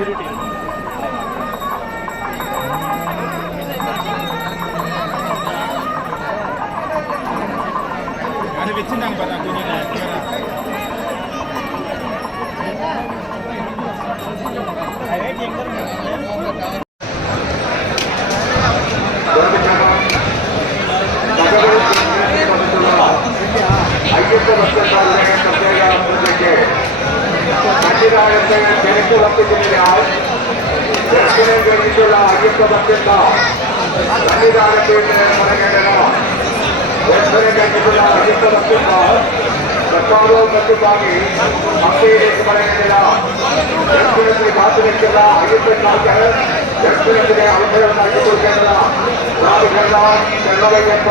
Ada വെച്ചിട്ടാണ് പറഞ്ഞ കുഞ്ഞിനെ അയ്യപ്പ ഭക്തന്മാരുടെ പ്രത്യേക പൂജയ്ക്ക് സന്നിധാനത്തെ തിരക്ക് വർദ്ധിക്കുന്നതിനാൽ ദർശനം കഴിഞ്ഞിട്ടുള്ള അയ്യപ്പ ഭക്തന്മാർ സന്നിധാനത്തിൽ മടങ്ങേണ്ടതാണ്. ദർശനം കഴിഞ്ഞിട്ടുള്ള അയ്യപ്പ ഭക്തന്മാർ പ്രസാദവും മറ്റും വാങ്ങി ഭക്തിയിലേക്ക് മടങ്ങേണ്ടതാണ്. ദർശനത്തിന് കാത്തുനിൽക്കുന്ന അയ്യപ്പന്മാർക്ക് ദർശനത്തിന് അവസരം ഉണ്ടാക്കി കൊടുക്കേണ്ടതാണ്. വെള്ളവയ്യപ്പ